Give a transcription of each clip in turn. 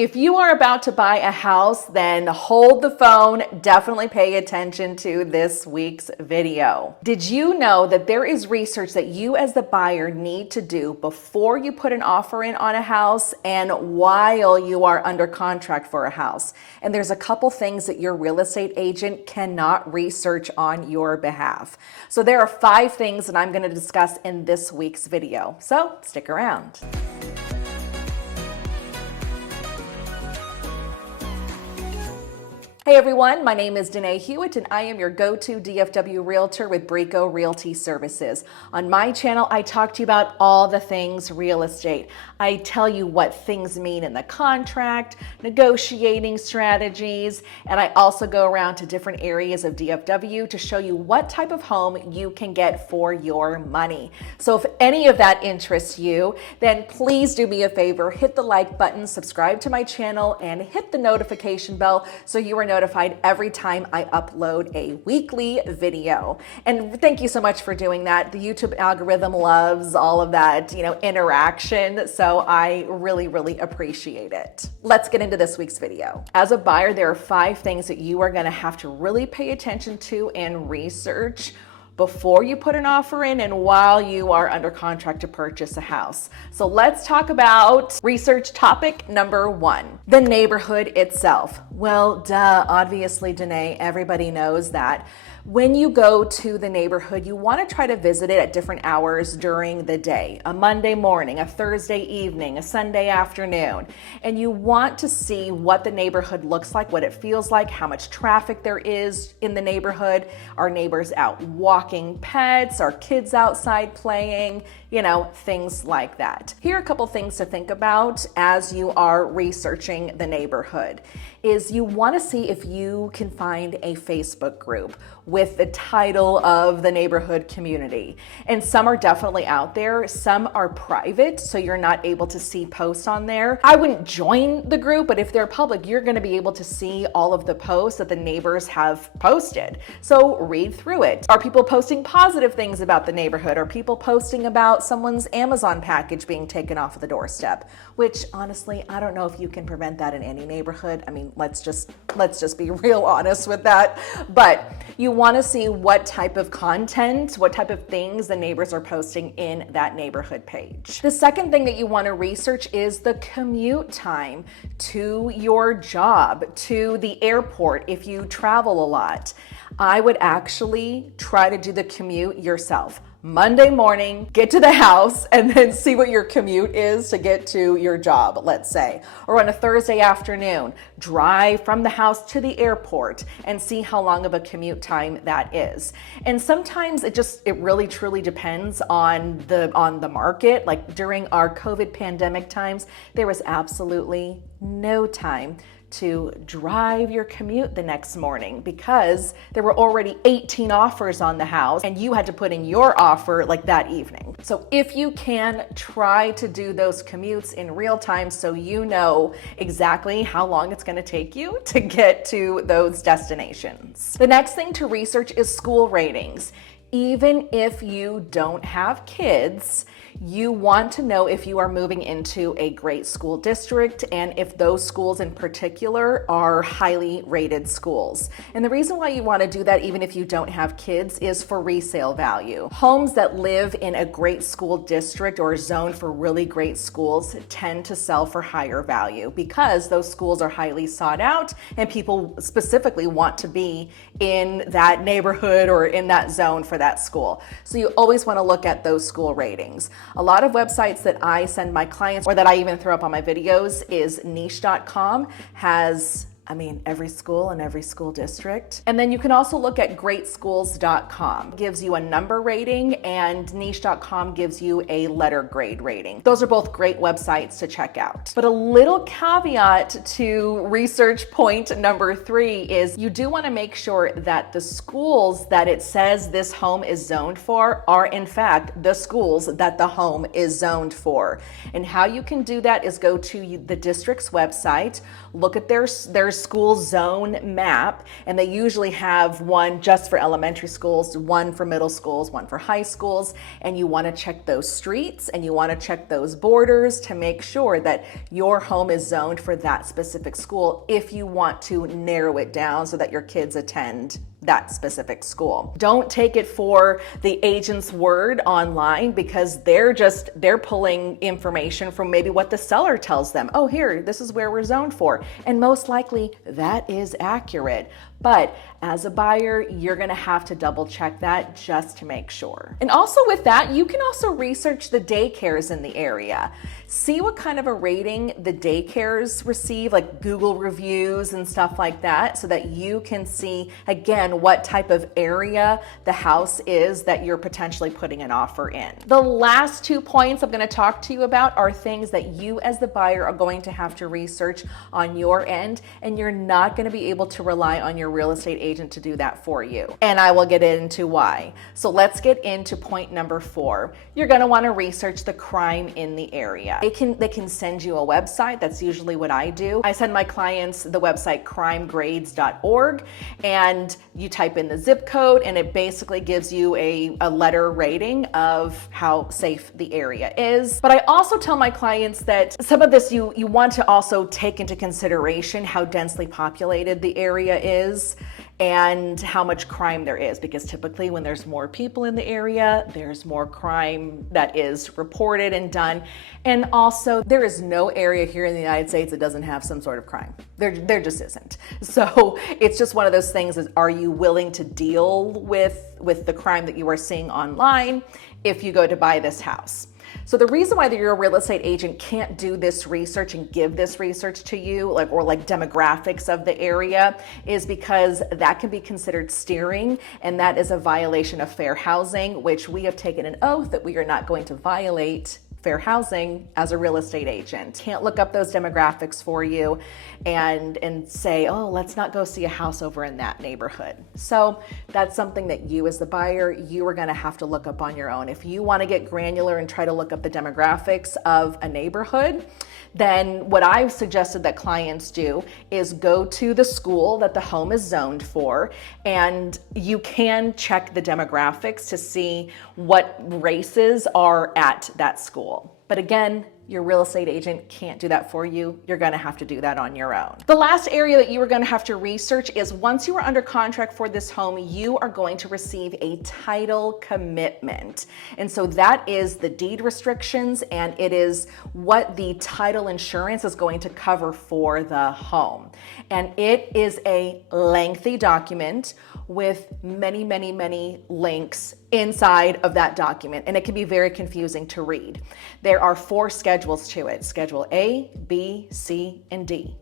If you are about to buy a house, then hold the phone, definitely pay attention to this week's video. Did you know that there is research that you as the buyer need to do before you put an offer in on a house and while you are under contract for a house? And there's a couple things that your real estate agent cannot research on your behalf. So there are 5 things that I'm going to discuss in this week's video. So stick around. Hey everyone, my name is Danae Hewitt and I am your go-to DFW Realtor with Brico Realty Services. On my channel, I talk to you about all the things real estate. I tell you what things mean in the contract, negotiating strategies, and I also go around to different areas of DFW to show you what type of home you can get for your money. So if any of that interests you, then please do me a favor, hit the like button, subscribe to my channel, and hit the notification bell so you are notified every time I upload a weekly video. And thank you so much for doing that. The YouTube algorithm loves all of that, interaction. So I really appreciate it. Let's get into this week's video. As a buyer, there are 5 things that you are going to have to really pay attention to and research before you put an offer in and while you are under contract to purchase a house. So let's talk about research topic number 1, the neighborhood itself. Well, obviously, Danae, everybody knows that. When you go to the neighborhood, you want to try to visit it at different hours during the day, a Monday morning, a Thursday evening, a Sunday afternoon. And you want to see what the neighborhood looks like, what it feels like, how much traffic there is in the neighborhood, are neighbors out walking pets, are kids outside playing, things like that. Here are a couple things to think about as you are researching the neighborhood. Is you want to see if you can find a Facebook group with the title of the neighborhood community. And some are definitely out there. Some are private, so you're not able to see posts on there. I wouldn't join the group, but if they're public, you're going to be able to see all of the posts that the neighbors have posted. So read through it. Are people posting positive things about the neighborhood? Are people posting about someone's Amazon package being taken off of the doorstep? Which honestly, I don't know if you can prevent that in any neighborhood. I mean, let's just be real honest with that. But you want to see what type of content, what type of things the neighbors are posting in that neighborhood page. The second thing that you want to research is the commute time to your job, to the airport if you travel a lot. I would actually try to do the commute yourself. Monday morning, get to the house and then see what your commute is to get to your job, let's say. Or on a Thursday afternoon, drive from the house to the airport and see how long of a commute time that is. And sometimes it really truly depends on the market. Like during our COVID pandemic times, there was absolutely no time to drive your commute the next morning because there were already 18 offers on the house and you had to put in your offer like that evening. So if you can, try to do those commutes in real time so you know exactly how long it's going to take you to get to those destinations. The next thing to research is school ratings. Even if you don't have kids, you want to know if you are moving into a great school district and if those schools in particular are highly rated schools. And the reason why you want to do that even if you don't have kids is for resale value. Homes that live in a great school district or zone for really great schools tend to sell for higher value because those schools are highly sought out and people specifically want to be in that neighborhood or in that zone for that school. So you always want to look at those school ratings. A lot of websites that I send my clients or that I even throw up on my videos is niche.com, has every school in every school district. And then you can also look at greatschools.com. Gives you a number rating and niche.com gives you a letter grade rating. Those are both great websites to check out. But a little caveat to research point number 3 is you do want to make sure that the schools that it says this home is zoned for are in fact the schools that the home is zoned for. And how you can do that is go to the district's website, look at their school zone map, and they usually have one just for elementary schools, one for middle schools, one for high schools, and you want to check those streets and you want to check those borders to make sure that your home is zoned for that specific school if you want to narrow it down so that your kids attend that specific school. Don't take it for the agent's word online, because they're pulling information from maybe what the seller tells them. Oh, here, this is where we're zoned for. And most likely that is accurate. But as a buyer, you're gonna have to double check that just to make sure. And also with that, you can also research the daycares in the area. See what kind of a rating the daycares receive, like Google reviews and stuff like that, so that you can see, again, what type of area the house is that you're potentially putting an offer in. The last 2 points I'm gonna talk to you about are things that you as the buyer are going to have to research on your end, and you're not gonna be able to rely on your real estate agent to do that for you. And I will get into why. So let's get into point number 4. You're gonna wanna research the crime in the area. They can send you a website. That's usually what I do. I send my clients the website crimegrades.org, and you type in the zip code, and it basically gives you a letter rating of how safe the area is. But I also tell my clients that some of this you want to also take into consideration how densely populated the area is and how much crime there is, because typically when there's more people in the area, there's more crime that is reported and done. And also, there is no area here in the United States that doesn't have some sort of crime. There just isn't. So it's just one of those things, is are you willing to deal with the crime that you are seeing online if you go to buy this house? So the reason why your real estate agent can't do this research and give this research to you, like demographics of the area, is because that can be considered steering, and that is a violation of fair housing, which we have taken an oath that we are not going to violate fair housing as a real estate agent. Can't look up those demographics for you and say, oh, let's not go see a house over in that neighborhood. So that's something that you as the buyer, you are gonna have to look up on your own. If you wanna get granular and try to look up the demographics of a neighborhood, then what I've suggested that clients do is go to the school that the home is zoned for, and you can check the demographics to see what races are at that school. But again, your real estate agent can't do that for you. You're gonna have to do that on your own. The last area that you are gonna have to research is, once you are under contract for this home, you are going to receive a title commitment. And so that is the deed restrictions, and it is what the title insurance is going to cover for the home. And it is a lengthy document with many, many, many links inside of that document, and it can be very confusing to read. There are 4 schedules to it: Schedule A, B, C, and D.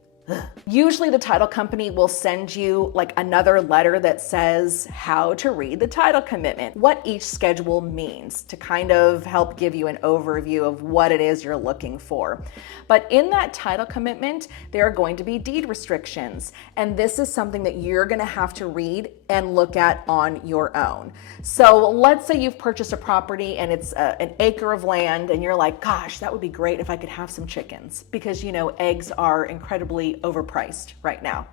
Usually the title company will send you like another letter that says how to read the title commitment, what each schedule means, to kind of help give you an overview of what it is you're looking for. But in that title commitment, there are going to be deed restrictions, and this is something that you're gonna have to read and look at on your own. So let's say you've purchased a property and it's an acre of land, and you're like, gosh, that would be great if I could have some chickens, because you know eggs are incredibly overpriced right now.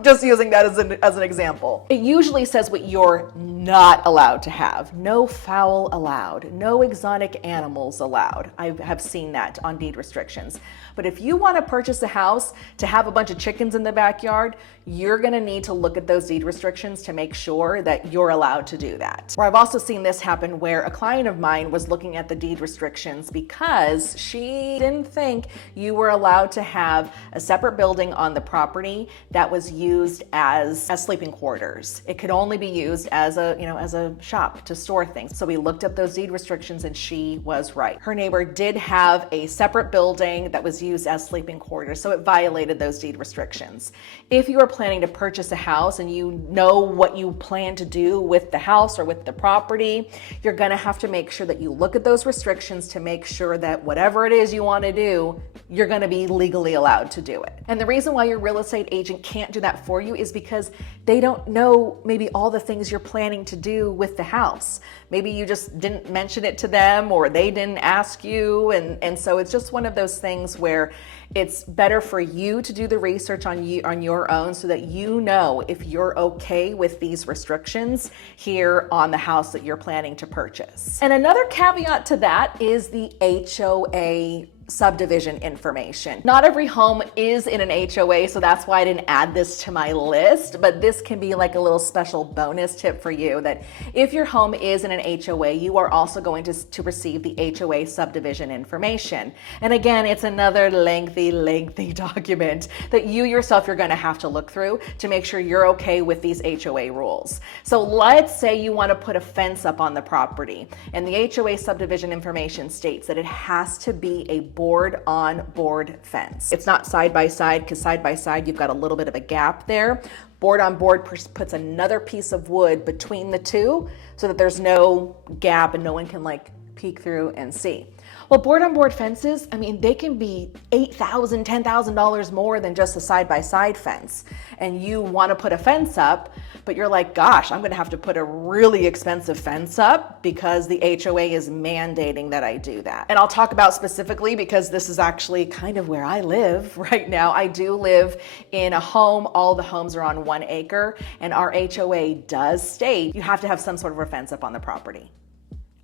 Just using that as an example. It usually says what you're not allowed to have. No fowl allowed, no exotic animals allowed. I have seen that on deed restrictions. But if you want to purchase a house to have a bunch of chickens in the backyard, you're going to need to look at those deed restrictions to make sure that you're allowed to do that. Or I've also seen this happen where a client of mine was looking at the deed restrictions because she didn't think you were allowed to have a separate building on the property that was used as sleeping quarters. It could only be used as a shop to store things. So we looked up those deed restrictions, and she was right. Her neighbor did have a separate building that was used as sleeping quarters, so it violated those deed restrictions. If you are planning to purchase a house and you know what you plan to do with the house or with the property, you're gonna have to make sure that you look at those restrictions to make sure that whatever it is you want to do, you're gonna be legally allowed to do it. And the reason why your real estate agent can't do that that for you is because they don't know maybe all the things you're planning to do with the house. Maybe you just didn't mention it to them, or they didn't ask you. And so it's just one of those things where it's better for you to do the research on your own so that you know if you're okay with these restrictions here on the house that you're planning to purchase. And another caveat to that is the HOA subdivision information. Not every home is in an HOA, so that's why I didn't add this to my list, but this can be like a little special bonus tip for you, that if your home is in an HOA, you are also going to receive the HOA subdivision information. And again, it's another lengthy document that you yourself, you're gonna have to look through to make sure you're okay with these HOA rules. So let's say you wanna put a fence up on the property, and the HOA subdivision information states that it has to be a board-on-board fence. It's not side-by-side, because side-by-side you've got a little bit of a gap there. Board-on-board puts another piece of wood between the two so that there's no gap and no one can like peek through and see. Well, board-on-board fences, I mean, they can be $8,000, $10,000 more than just a side-by-side fence. And you want to put a fence up, but you're like, gosh, I'm going to have to put a really expensive fence up because the HOA is mandating that I do that. And I'll talk about specifically because this is actually kind of where I live right now. I do live in a home. All the homes are on 1 acre, and our HOA does state you have to have some sort of a fence up on the property.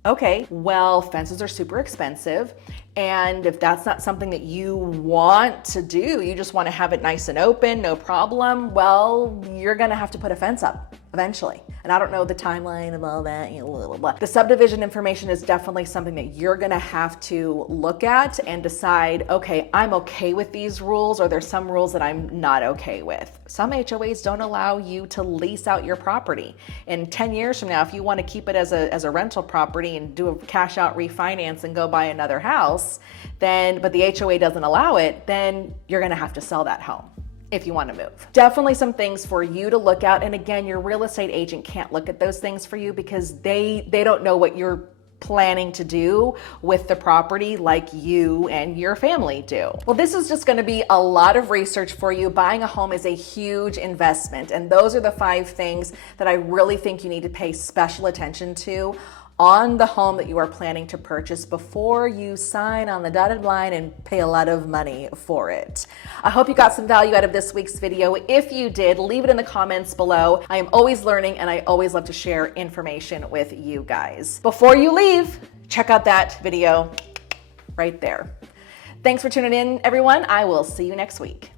Okay, well, fences are super expensive, and if that's not something that you want to do, you just want to have it nice and open, no problem, well, you're gonna have to put a fence up eventually. And I don't know the timeline of all that, you know, blah, blah, blah. The subdivision information is definitely something that you're gonna have to look at and decide, okay, I'm okay with these rules, or there's some rules that I'm not okay with. Some HOAs don't allow you to lease out your property. In 10 years from now, if you want to keep it as a rental property and do a cash out refinance and go buy another house, but the HOA doesn't allow it, then you're gonna have to sell that home if you want to move. Definitely some things for you to look at. And again, your real estate agent can't look at those things for you because they don't know what you're planning to do with the property like you and your family do. Well, this is just going to be a lot of research for you. Buying a home is a huge investment, and those are the 5 things that I really think you need to pay special attention to on the home that you are planning to purchase before you sign on the dotted line and pay a lot of money for it. I hope you got some value out of this week's video. If you did, leave it in the comments below. I am always learning, and I always love to share information with you guys. Before you leave, check out that video right there. Thanks for tuning in, everyone. I will see you next week.